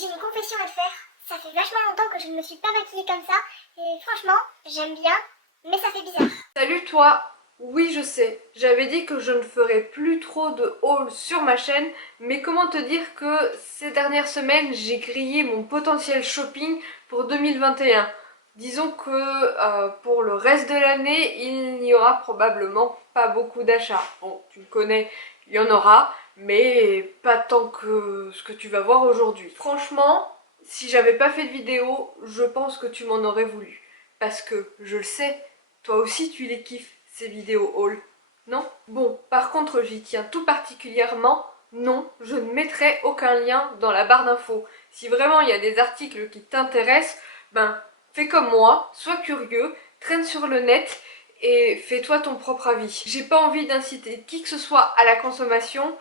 J'ai une confession à te faire. Ça fait vachement longtemps que je ne me suis pas maquillée comme ça. Et franchement, j'aime bien, mais ça fait bizarre. Salut toi! Oui, je sais, j'avais dit que je ne ferais plus trop de hauls sur ma chaîne, mais comment te dire que ces dernières semaines, j'ai grillé mon potentiel shopping pour 2021. Disons que pour le reste de l'année, il n'y aura probablement pas beaucoup d'achats. Bon, tu me connais, il y en aura, mais pas tant que ce que tu vas voir aujourd'hui. Franchement, si j'avais pas fait de vidéo, je pense que tu m'en aurais voulu. Parce que, je le sais, toi aussi tu les kiffes, ces vidéos haul, non? Bon, par contre j'y tiens tout particulièrement, non, je ne mettrai aucun lien dans la barre d'infos. Si vraiment il y a des articles qui t'intéressent, ben fais comme moi, sois curieux, traîne sur le net et fais-toi ton propre avis. J'ai pas envie d'inciter qui que ce soit à la consommation,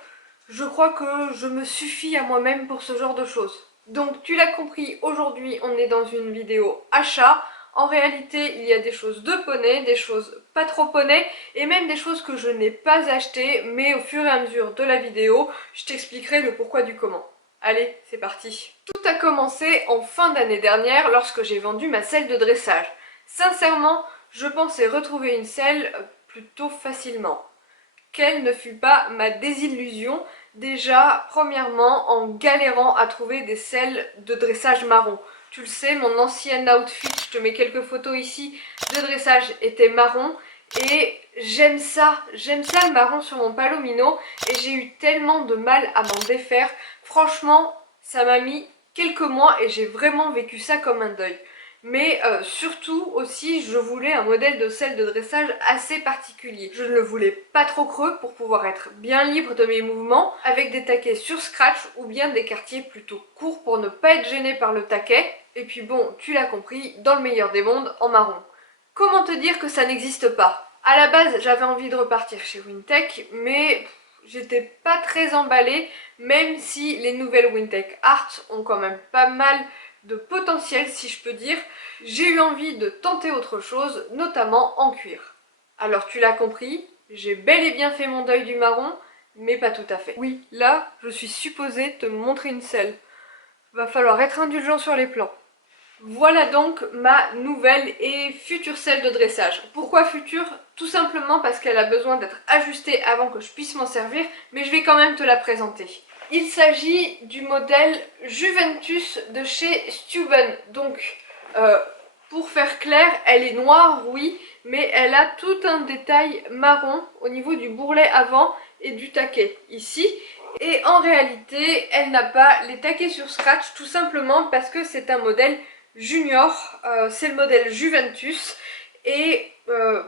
je crois que je me suffis à moi-même pour ce genre de choses. Donc tu l'as compris, aujourd'hui on est dans une vidéo achat. En réalité, il y a des choses de poney, des choses pas trop poney, et même des choses que je n'ai pas achetées, mais au fur et à mesure de la vidéo, je t'expliquerai le pourquoi du comment. Allez, c'est parti. Tout a commencé en fin d'année dernière, lorsque j'ai vendu ma selle de dressage. Sincèrement, je pensais retrouver une selle plutôt facilement. Quelle ne fut pas ma désillusion, déjà, premièrement, en galérant à trouver des selles de dressage marron. Tu le sais, mon ancien outfit, je te mets quelques photos ici, de dressage était marron. Et j'aime ça le marron sur mon palomino. Et j'ai eu tellement de mal à m'en défaire. Franchement, ça m'a mis quelques mois et j'ai vraiment vécu ça comme un deuil. Mais surtout aussi, je voulais un modèle de selle de dressage assez particulier. Je ne le voulais pas trop creux pour pouvoir être bien libre de mes mouvements, avec des taquets sur scratch ou bien des quartiers plutôt courts pour ne pas être gêné par le taquet. Et puis bon, tu l'as compris, dans le meilleur des mondes, en marron. Comment te dire que ça n'existe pas? À la base, j'avais envie de repartir chez Wintec, mais j'étais pas très emballée, même si les nouvelles Wintec Art ont quand même pas mal de potentiel, si je peux dire. J'ai eu envie de tenter autre chose, notamment en cuir. Alors tu l'as compris, j'ai bel et bien fait mon deuil du marron, mais pas tout à fait. Oui, là, je suis supposée te montrer une selle. Va falloir être indulgent sur les plans. Voilà donc ma nouvelle et future selle de dressage. Pourquoi future? Tout simplement parce qu'elle a besoin d'être ajustée avant que je puisse m'en servir, mais je vais quand même te la présenter. Il s'agit du modèle Juventus de chez Steuben. Donc, pour faire clair, elle est noire, oui, mais elle a tout un détail marron au niveau du bourrelet avant et du taquet ici. Et en réalité, elle n'a pas les taquets sur scratch, tout simplement parce que c'est un modèle junior, c'est le modèle Juventus. Et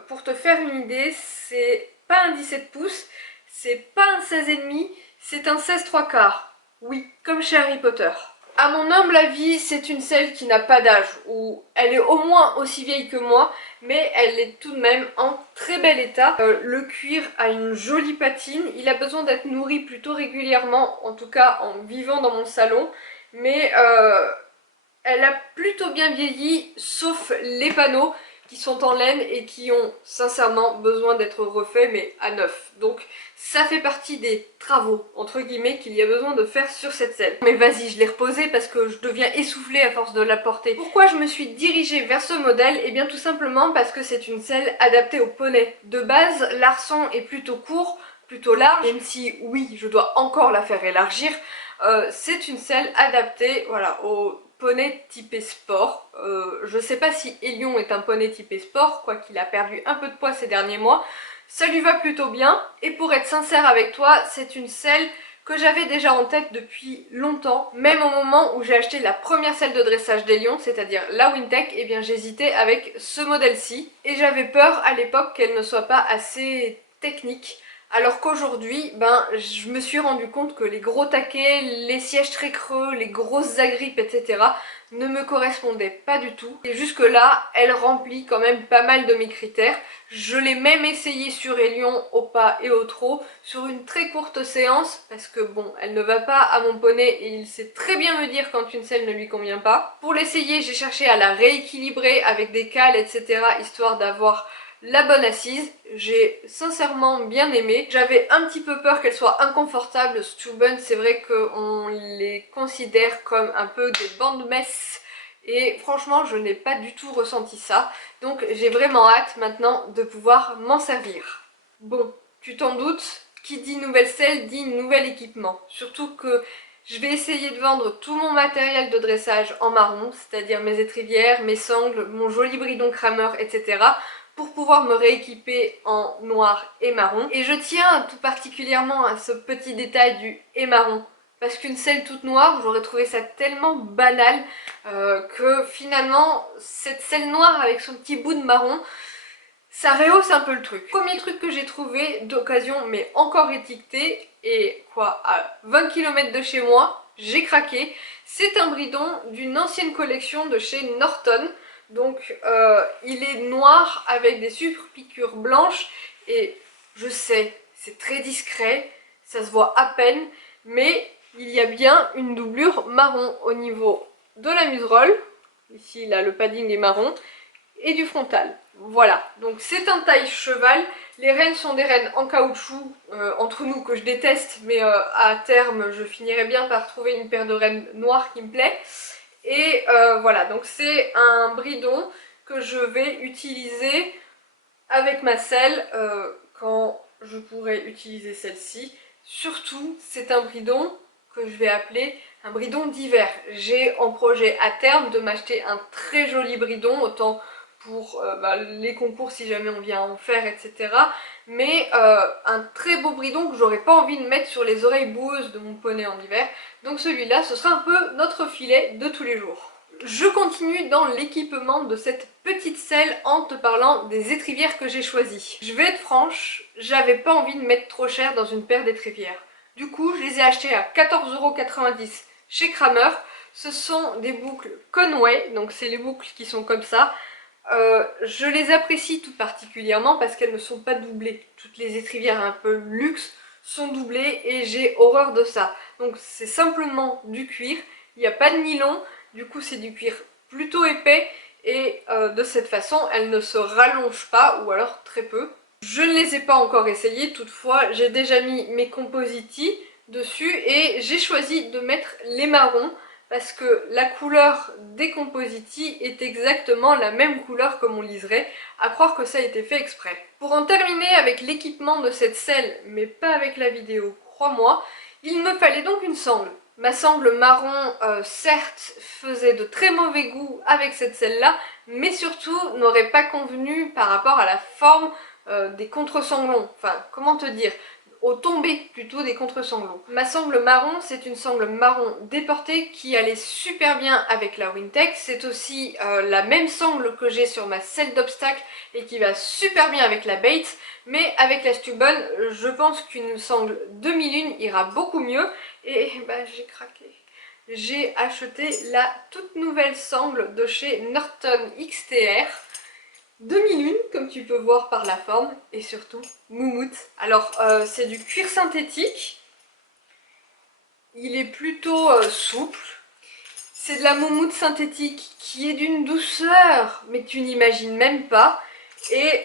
pour te faire une idée, c'est pas un 17 pouces, c'est pas un 16,5, c'est un 16 3/4. Oui, comme chez Harry Potter. À mon humble avis, c'est une selle qui n'a pas d'âge, ou elle est au moins aussi vieille que moi, mais elle est tout de même en très bel état. Le cuir a une jolie patine, il a besoin d'être nourri plutôt régulièrement, en tout cas en vivant dans mon salon, mais elle a plutôt bien vieilli, sauf les panneaux qui sont en laine et qui ont sincèrement besoin d'être refaits, mais à neuf. Donc ça fait partie des travaux, entre guillemets, qu'il y a besoin de faire sur cette selle. Mais vas-y, je l'ai reposée parce que je deviens essoufflée à force de la porter. Pourquoi je me suis dirigée vers ce modèle? Eh bien tout simplement parce que c'est une selle adaptée au poney. De base, l'arçon est plutôt court, plutôt large, même si oui, je dois encore la faire élargir. C'est une selle adaptée, voilà, au poney typé sport. Je sais pas si Elion est un poney typé sport, quoiqu'il a perdu un peu de poids ces derniers mois. Ça lui va plutôt bien, et pour être sincère avec toi, c'est une selle que j'avais déjà en tête depuis longtemps. Même au moment où j'ai acheté la première selle de dressage d'Elion, c'est-à-dire la Wintec, eh bien j'hésitais avec ce modèle-ci. Et j'avais peur à l'époque qu'elle ne soit pas assez technique. Alors qu'aujourd'hui, ben, je me suis rendu compte que les gros taquets, les sièges très creux, les grosses agrippes, etc. ne me correspondaient pas du tout. Et jusque là, elle remplit quand même pas mal de mes critères. Je l'ai même essayé sur Elion au pas et au trot, sur une très courte séance, parce que bon, elle ne va pas à mon poney et il sait très bien me dire quand une selle ne lui convient pas. Pour l'essayer, j'ai cherché à la rééquilibrer avec des cales, etc. histoire d'avoir la bonne assise. J'ai sincèrement bien aimé. J'avais un petit peu peur qu'elle soit inconfortable. Stuben, c'est vrai qu'on les considère comme un peu des bandes messes. Et franchement, je n'ai pas du tout ressenti ça. Donc j'ai vraiment hâte maintenant de pouvoir m'en servir. Bon, tu t'en doutes, qui dit nouvelle selle dit nouvel équipement. Surtout que je vais essayer de vendre tout mon matériel de dressage en marron, c'est-à-dire mes étrivières, mes sangles, mon joli bridon crameur, etc. pour pouvoir me rééquiper en noir et marron. Et je tiens tout particulièrement à ce petit détail du et marron. Parce qu'une selle toute noire, j'aurais trouvé ça tellement banal que finalement, cette selle noire avec son petit bout de marron, ça rehausse un peu le truc. Premier truc que j'ai trouvé d'occasion, mais encore étiqueté, et quoi, à 20 km de chez moi, j'ai craqué. C'est un bridon d'une ancienne collection de chez Norton. Donc il est noir avec des surpiqûres blanches et je sais, c'est très discret, ça se voit à peine, mais il y a bien une doublure marron au niveau de la muserolle. Ici, là, le padding est marron et du frontal. Voilà, donc c'est un taille cheval. Les rênes sont des rênes en caoutchouc, entre nous, que je déteste, mais à terme je finirai bien par trouver une paire de rênes noires qui me plaît. Et voilà, donc c'est un bridon que je vais utiliser avec ma selle quand je pourrai utiliser celle-ci. Surtout, c'est un bridon que je vais appeler un bridon d'hiver. J'ai en projet à terme de m'acheter un très joli bridon, autant pour les concours si jamais on vient en faire, etc. Mais un très beau bridon que j'aurais pas envie de mettre sur les oreilles boueuses de mon poney en hiver. Donc celui-là, ce sera un peu notre filet de tous les jours. Je continue dans l'équipement de cette petite selle en te parlant des étrivières que j'ai choisies. Je vais être franche, j'avais pas envie de mettre trop cher dans une paire d'étrivières. Du coup, je les ai achetées à 14,90 € chez Kramer. Ce sont des boucles Conway, donc c'est les boucles qui sont comme ça. Je les apprécie tout particulièrement parce qu'elles ne sont pas doublées. Toutes les étrivières un peu luxe sont doublées et j'ai horreur de ça. Donc c'est simplement du cuir, il n'y a pas de nylon, du coup c'est du cuir plutôt épais et de cette façon elles ne se rallongent pas ou alors très peu. Je ne les ai pas encore essayées, toutefois j'ai déjà mis mes compositis dessus et j'ai choisi de mettre les marrons parce que la couleur des compositis est exactement la même couleur que mon liseré, à croire que ça a été fait exprès. Pour en terminer avec l'équipement de cette selle, mais pas avec la vidéo, crois-moi, il me fallait donc une sangle. Ma sangle marron, certes, faisait de très mauvais goût avec cette selle-là, mais surtout n'aurait pas convenu par rapport à la forme des contre-sanglons. Enfin, comment te dire, au tombé plutôt des contre-sanglons. Ma sangle marron, c'est une sangle marron déportée qui allait super bien avec la Wintex. C'est aussi la même sangle que j'ai sur ma selle d'obstacle et qui va super bien avec la Bates. Mais avec la Stuben, je pense qu'une sangle demi-lune ira beaucoup mieux. Et bah j'ai craqué. J'ai acheté la toute nouvelle sangle de chez Norton XTR. Demi-lune, comme tu peux voir par la forme, et surtout moumoute. Alors, c'est du cuir synthétique. Il est plutôt souple. C'est de la moumoute synthétique qui est d'une douceur, mais tu n'imagines même pas. Et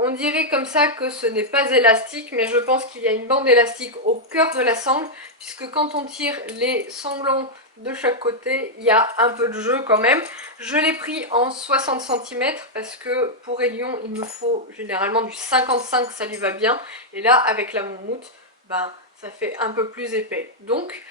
on dirait comme ça que ce n'est pas élastique, mais je pense qu'il y a une bande élastique au cœur de la sangle, puisque quand on tire les sanglons de chaque côté, il y a un peu de jeu quand même. Je l'ai pris en 60 cm parce que pour Elion, il me faut généralement du 55, ça lui va bien. Et là, avec la moumoute, ben, ça fait un peu plus épais. Donc,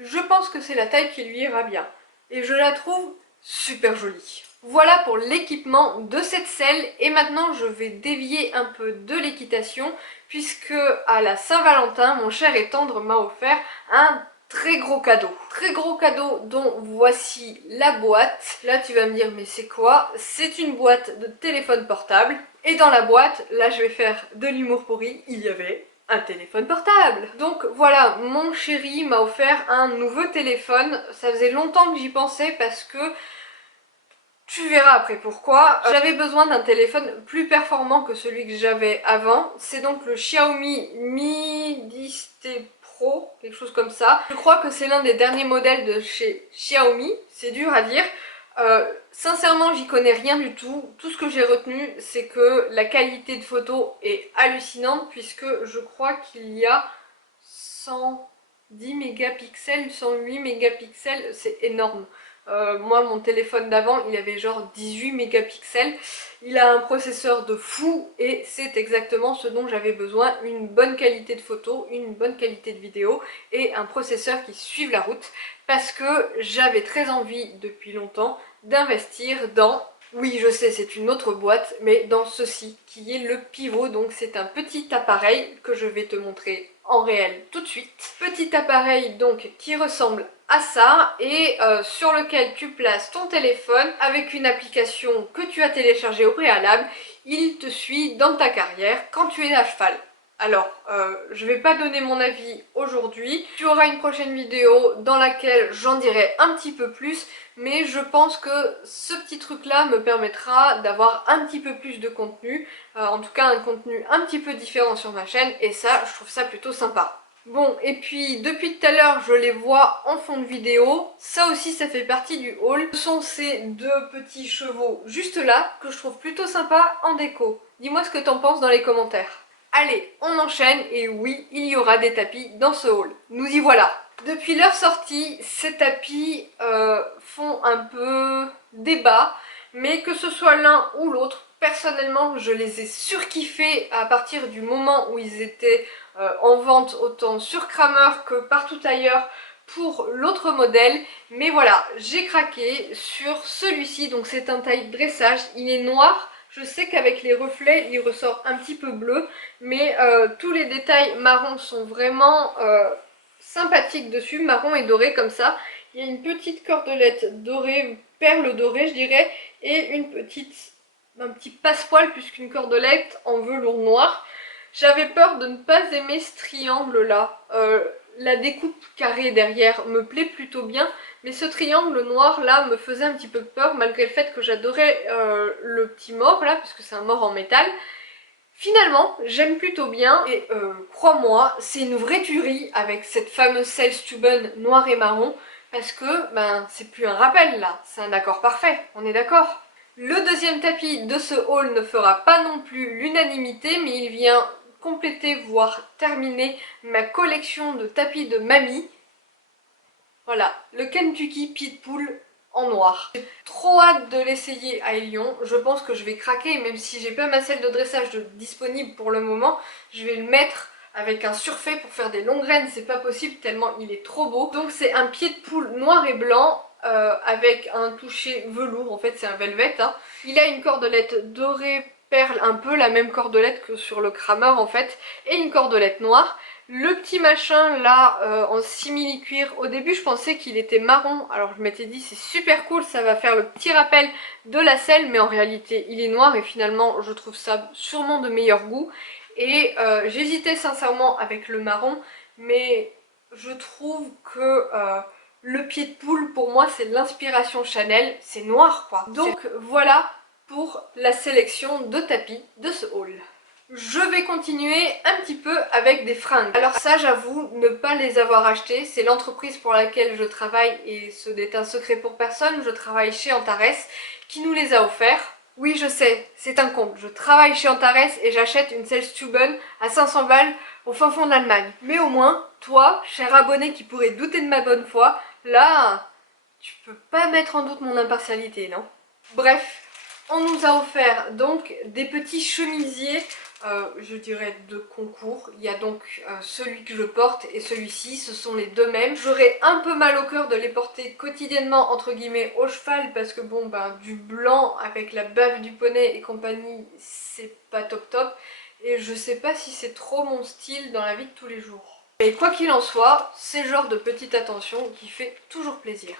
je pense que c'est la taille qui lui ira bien. Et je la trouve super jolie. Voilà pour l'équipement de cette selle et maintenant je vais dévier un peu de l'équitation puisque à la Saint-Valentin, mon cher et tendre m'a offert un très gros cadeau. Très gros cadeau dont voici la boîte. Là tu vas me dire mais c'est quoi? C'est une boîte de téléphone portable et dans la boîte, là je vais faire de l'humour pourri, il y avait un téléphone portable. Donc voilà, mon chéri m'a offert un nouveau téléphone. Ça faisait longtemps que j'y pensais parce que tu verras après pourquoi. J'avais besoin d'un téléphone plus performant que celui que j'avais avant. C'est donc le Xiaomi Mi 10T Pro, quelque chose comme ça. Je crois que c'est l'un des derniers modèles de chez Xiaomi, c'est dur à dire. Sincèrement, j'y connais rien du tout. Tout ce que j'ai retenu, c'est que la qualité de photo est hallucinante puisque je crois qu'il y a 110 mégapixels, 108 mégapixels, c'est énorme. Moi, mon téléphone d'avant, il avait genre 18 mégapixels. Il a un processeur de fou et c'est exactement ce dont j'avais besoin. Une bonne qualité de photo, une bonne qualité de vidéo et un processeur qui suive la route parce que j'avais très envie depuis longtemps d'investir dans... Oui, je sais, c'est une autre boîte, mais dans ceci, qui est le pivot. Donc c'est un petit appareil que je vais te montrer en réel tout de suite. Petit appareil donc qui ressemble à ça et sur lequel tu places ton téléphone avec une application que tu as téléchargée au préalable. Il te suit dans ta carrière quand tu es à cheval. Alors, je vais pas donner mon avis aujourd'hui. Tu auras une prochaine vidéo dans laquelle j'en dirai un petit peu plus, mais je pense que ce petit truc-là me permettra d'avoir un petit peu plus de contenu, en tout cas un contenu un petit peu différent sur ma chaîne, et ça, je trouve ça plutôt sympa. Bon, et puis depuis tout à l'heure, je les vois en fond de vidéo. Ça aussi, ça fait partie du haul. Ce sont ces deux petits chevaux juste là, que je trouve plutôt sympa en déco. Dis-moi ce que t'en penses dans les commentaires. Allez, on enchaîne et oui, il y aura des tapis dans ce haul. Nous y voilà. Depuis leur sortie, ces tapis font un peu débat, mais que ce soit l'un ou l'autre, personnellement, je les ai surkiffés à partir du moment où ils étaient en vente autant sur Kramer que partout ailleurs pour l'autre modèle. Mais voilà, j'ai craqué sur celui-ci, donc c'est un taille dressage, il est noir. Je sais qu'avec les reflets, il ressort un petit peu bleu, mais tous les détails marron sont vraiment sympathiques dessus, marron et doré comme ça. Il y a une petite cordelette dorée, perle dorée je dirais, et un petit passepoil plus qu'une cordelette en velours noir. J'avais peur de ne pas aimer ce triangle là. La découpe carrée derrière me plaît plutôt bien, mais ce triangle noir là me faisait un petit peu peur malgré le fait que j'adorais le petit mort là, parce que c'est un mort en métal. Finalement, j'aime plutôt bien et crois-moi, c'est une vraie tuerie avec cette fameuse Seilstuben noir et marron, parce que ben c'est plus un rappel là, c'est un accord parfait, on est d'accord? Le deuxième tapis de ce haul ne fera pas non plus l'unanimité, mais il vient compléter, voire terminer ma collection de tapis de mamie. Voilà, le Kentucky Pitbull en noir. J'ai trop hâte de l'essayer à Lyon. Je pense que je vais craquer, même si j'ai pas ma selle de dressage disponible pour le moment, je vais le mettre avec un surfait pour faire des longues graines, c'est pas possible tellement il est trop beau. Donc c'est un pied de poule noir et blanc avec un toucher velours, en fait c'est un velvet. Hein. Il a une cordelette dorée perle, un peu la même cordelette que sur le Kramer en fait, et une cordelette noire. Le petit machin là en simili-cuir, au début je pensais qu'il était marron, alors je m'étais dit c'est super cool, ça va faire le petit rappel de la selle, mais en réalité il est noir et finalement je trouve ça sûrement de meilleur goût. Et j'hésitais sincèrement avec le marron, mais je trouve que le pied de poule pour moi c'est l'inspiration Chanel, c'est noir quoi. Donc voilà pour la sélection de tapis de ce haul. Je vais continuer un petit peu avec des fringues. Alors ça j'avoue ne pas les avoir achetées, c'est l'entreprise pour laquelle je travaille et ce n'est un secret pour personne, je travaille chez Antares qui nous les a offerts. Oui je sais, c'est un comble, je travaille chez Antares et j'achète une Seilstuben à 500 balles au fin fond de l'Allemagne. Mais au moins, toi, cher abonné qui pourrait douter de ma bonne foi, là, tu peux pas mettre en doute mon impartialité, non? Bref, on nous a offert donc des petits chemisiers, je dirais de concours. Il y a donc celui que je porte et celui-ci, ce sont les deux mêmes. J'aurais un peu mal au cœur de les porter quotidiennement entre guillemets au cheval parce que bon ben du blanc avec la bave du poney et compagnie c'est pas top top et je sais pas si c'est trop mon style dans la vie de tous les jours. Mais quoi qu'il en soit, c'est le genre de petite attention qui fait toujours plaisir.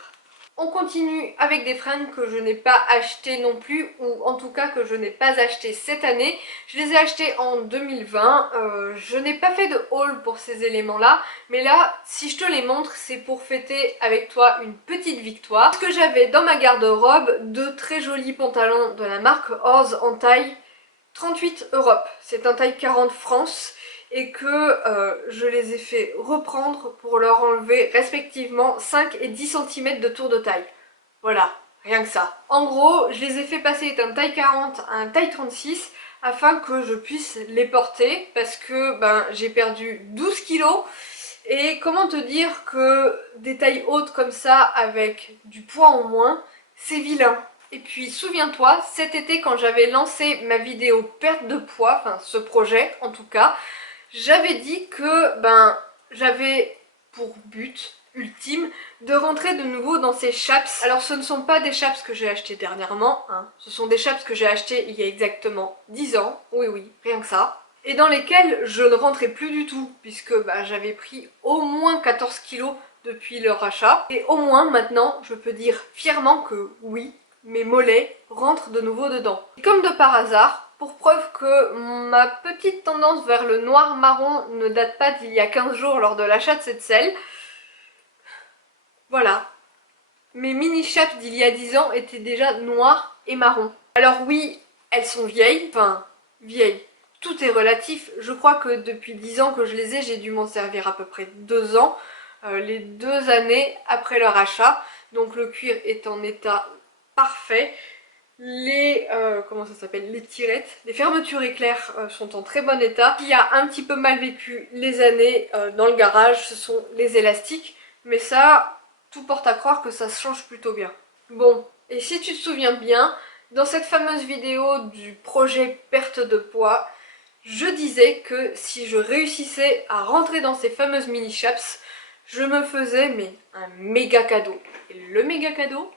On continue avec des fringues que je n'ai pas achetées non plus, ou en tout cas que je n'ai pas achetées cette année. Je les ai achetées en 2020, je n'ai pas fait de haul pour ces éléments-là, mais là, si je te les montre, c'est pour fêter avec toi une petite victoire. Parce que j'avais dans ma garde-robe deux très jolis pantalons de la marque Horse en taille 38 Europe, c'est un taille 40 France. Et que je les ai fait reprendre pour leur enlever respectivement 5 et 10 cm de tour de taille. Voilà, Rien que ça. En gros, je les ai fait passer d'un taille 40 à un taille 36 afin que je puisse les porter parce que j'ai perdu 12 kilos. Et comment te dire que des tailles hautes comme ça avec du poids en moins, c'est vilain. Et puis souviens-toi, cet été quand j'avais lancé ma vidéo perte de poids, enfin ce projet en tout cas, j'avais dit que j'avais pour but ultime de rentrer de nouveau dans ces chaps. Alors ce ne sont pas des chaps que j'ai achetés dernièrement, hein. Ce sont des chaps que j'ai achetés il y a exactement 10 ans, oui, rien que ça. Et dans lesquels je ne rentrais plus du tout, puisque j'avais pris au moins 14 kilos depuis leur achat. Et au moins maintenant, je peux dire fièrement que oui, mes mollets rentrent de nouveau dedans. Et comme de par hasard, pour preuve que ma petite tendance vers le noir marron ne date pas d'il y a 15 jours lors de l'achat de cette selle, voilà, mes mini chaps d'il y a 10 ans étaient déjà noirs et marrons. Alors oui, elles sont vieilles, enfin vieilles, tout est relatif. Je crois que depuis 10 ans que je les ai, j'ai dû m'en servir à peu près 2 ans, les 2 années après leur achat. Donc le cuir est en état parfait. Les comment ça s'appelle, les tirettes, les fermetures éclairs sont en très bon état. Ce qui a un petit peu mal vécu les années dans le garage, ce sont les élastiques. Mais ça, tout porte à croire que ça se change plutôt bien. Bon, et si tu te souviens bien, dans cette fameuse vidéo du projet perte de poids, je disais que si je réussissais à rentrer dans ces fameuses mini chaps, je me faisais un méga cadeau. Et le méga cadeau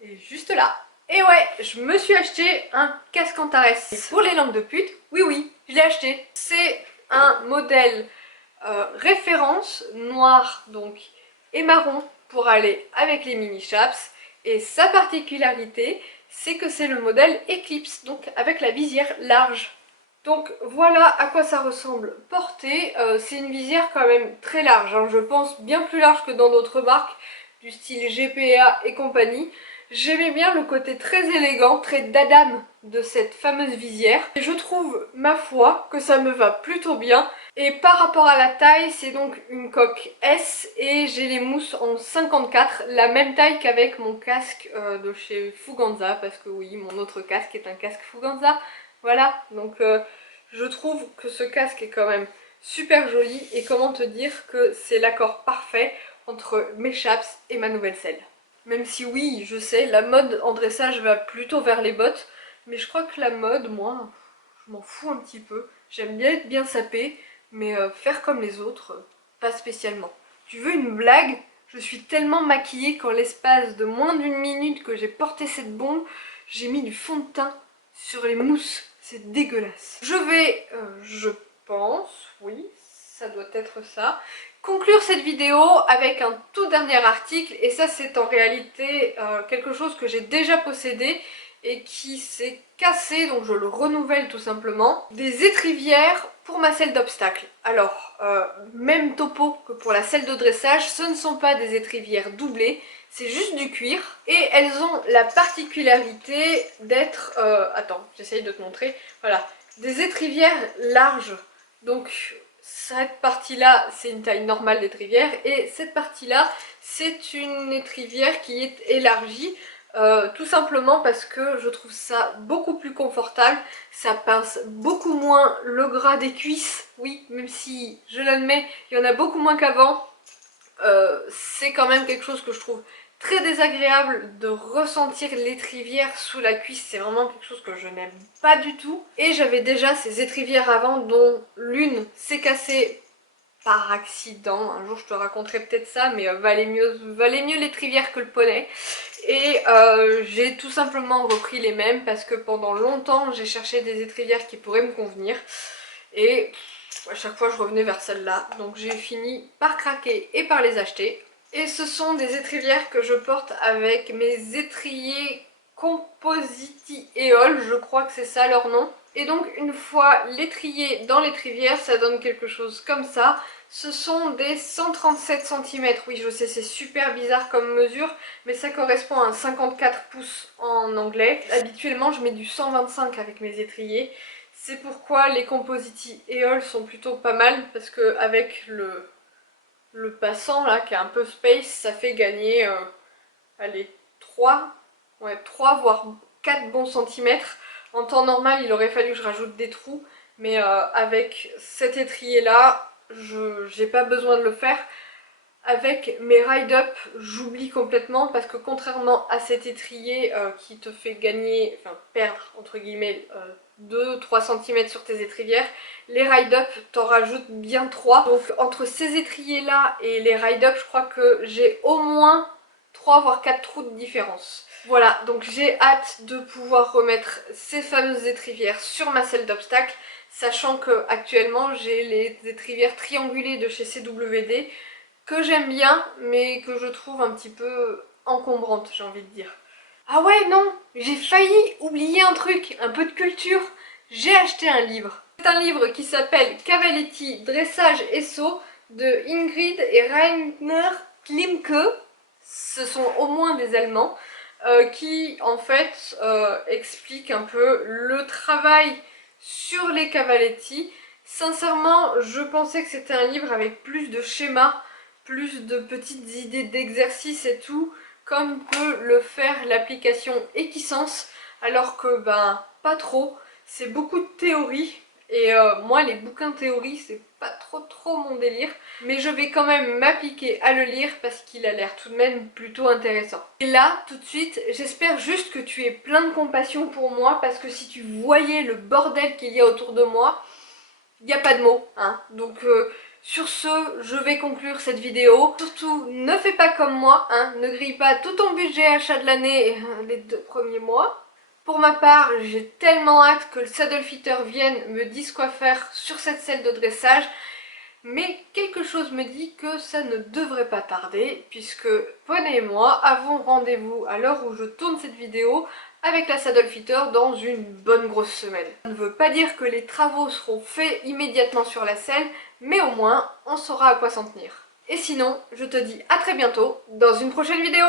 est juste là. Et ouais, je me suis acheté un casque Antares. Et pour les langues de pute, oui, je l'ai acheté. C'est un modèle référence noir donc et marron pour aller avec les mini chaps. Et sa particularité, c'est que c'est le modèle Eclipse, donc avec la visière large. Donc voilà à quoi ça ressemble porté. C'est une visière quand même très large, hein. Je pense bien plus large que dans d'autres marques du style GPA et compagnie. J'aimais bien le côté très élégant, très d'Adam de cette fameuse visière. Et je trouve, ma foi, que ça me va plutôt bien. Et par rapport à la taille, c'est donc une coque S et j'ai les mousses en 54, la même taille qu'avec mon casque de chez Fuganza, parce que oui, mon autre casque est un casque Fuganza. Voilà, donc je trouve que ce casque est quand même super joli et comment te dire que c'est l'accord parfait entre mes chaps et ma nouvelle selle. Même si oui, je sais, la mode en dressage va plutôt vers les bottes, mais je crois que la mode, moi, je m'en fous un petit peu. J'aime bien être bien sapée, mais faire comme les autres, pas spécialement. Tu veux une blague? Je suis tellement maquillée qu'en l'espace de moins d'une minute que j'ai porté cette bombe, j'ai mis du fond de teint sur les mousses. C'est dégueulasse. Je vais, je pense, oui, ça doit être ça, conclure cette vidéo avec un tout dernier article. Et ça, c'est en réalité quelque chose que j'ai déjà possédé et qui s'est cassé, donc je le renouvelle tout simplement. Des étrivières pour ma selle d'obstacle. Alors, même topo que pour la selle de dressage, ce ne sont pas des étrivières doublées, c'est juste du cuir. Et elles ont la particularité d'être... attends, j'essaye de te montrer. Voilà, des étrivières larges. Donc, cette partie-là, c'est une taille normale d'étrivière. Et cette partie-là, c'est une étrivière qui est élargie. Tout simplement parce que je trouve ça beaucoup plus confortable, ça pince beaucoup moins le gras des cuisses, oui, même si je l'admets, il y en a beaucoup moins qu'avant, c'est quand même quelque chose que je trouve très désagréable de ressentir l'étrivière sous la cuisse, c'est vraiment quelque chose que je n'aime pas du tout. Et j'avais déjà ces étrivières avant dont l'une s'est cassée par accident, un jour je te raconterai peut-être ça, mais valait mieux l'étrivière que le poney. Et j'ai tout simplement repris les mêmes parce que pendant longtemps j'ai cherché des étrivières qui pourraient me convenir et à chaque fois je revenais vers celle-là, donc j'ai fini par craquer et par les acheter. Et ce sont des étrivières que je porte avec mes étriers Compositi Eol, je crois que c'est ça leur nom. Et donc une fois l'étrier dans l'étrivière, ça donne quelque chose comme ça. Ce sont des 137 cm, oui je sais c'est super bizarre comme mesure, mais ça correspond à un 54 pouces en anglais. Habituellement je mets du 125 avec mes étriers. C'est pourquoi les Compositi Eol sont plutôt pas mal, parce que avec le passant là qui est un peu space, ça fait gagner allez, 3 ouais, 3 voire 4 bons centimètres. En temps normal, il aurait fallu que je rajoute des trous, mais avec cet étrier-là, j'ai pas besoin de le faire. Avec mes ride-up, j'oublie complètement parce que contrairement à cet étrier qui te fait gagner, enfin perdre entre guillemets 2-3 cm sur tes étrivières, les ride-up t'en rajoutent bien 3. Donc entre ces étriers là et les ride-up, je crois que j'ai au moins 3 voire 4 trous de différence. Voilà, donc j'ai hâte de pouvoir remettre ces fameuses étrivières sur ma selle d'obstacle, sachant que actuellement j'ai les étrivières triangulées de chez CWD que j'aime bien, mais que je trouve un petit peu encombrante, j'ai envie de dire. Ah ouais, non, j'ai failli oublier un truc, un peu de culture. J'ai acheté un livre. C'est un livre qui s'appelle Cavaletti, Dressage et Saut de Ingrid et Rainer Klimke. Ce sont au moins des Allemands qui en fait expliquent un peu le travail sur les cavaletti. Sincèrement, je pensais que c'était un livre avec plus de schémas, plus de petites idées d'exercices et tout, comme peut le faire l'application Equisense, alors que ben pas trop, c'est beaucoup de théorie. Et moi les bouquins théorie c'est pas trop mon délire, mais je vais quand même m'appliquer à le lire parce qu'il a l'air tout de même plutôt intéressant. Et là tout de suite j'espère juste que tu aies plein de compassion pour moi, parce que si tu voyais le bordel qu'il y a autour de moi, il n'y a pas de mots, hein. Donc sur ce, je vais conclure cette vidéo. Surtout, ne fais pas comme moi, hein. Ne grille pas tout ton budget achat de l'année les 2 premiers mois. Pour ma part, j'ai tellement hâte que le saddle fitter vienne me dise quoi faire sur cette selle de dressage. Mais quelque chose me dit que ça ne devrait pas tarder, puisque Poney et moi avons rendez-vous à l'heure où je tourne cette vidéo avec la saddle fitter dans une bonne grosse semaine. Ça ne veut pas dire que les travaux seront faits immédiatement sur la selle, mais au moins on saura à quoi s'en tenir. Et sinon, je te dis à très bientôt dans une prochaine vidéo.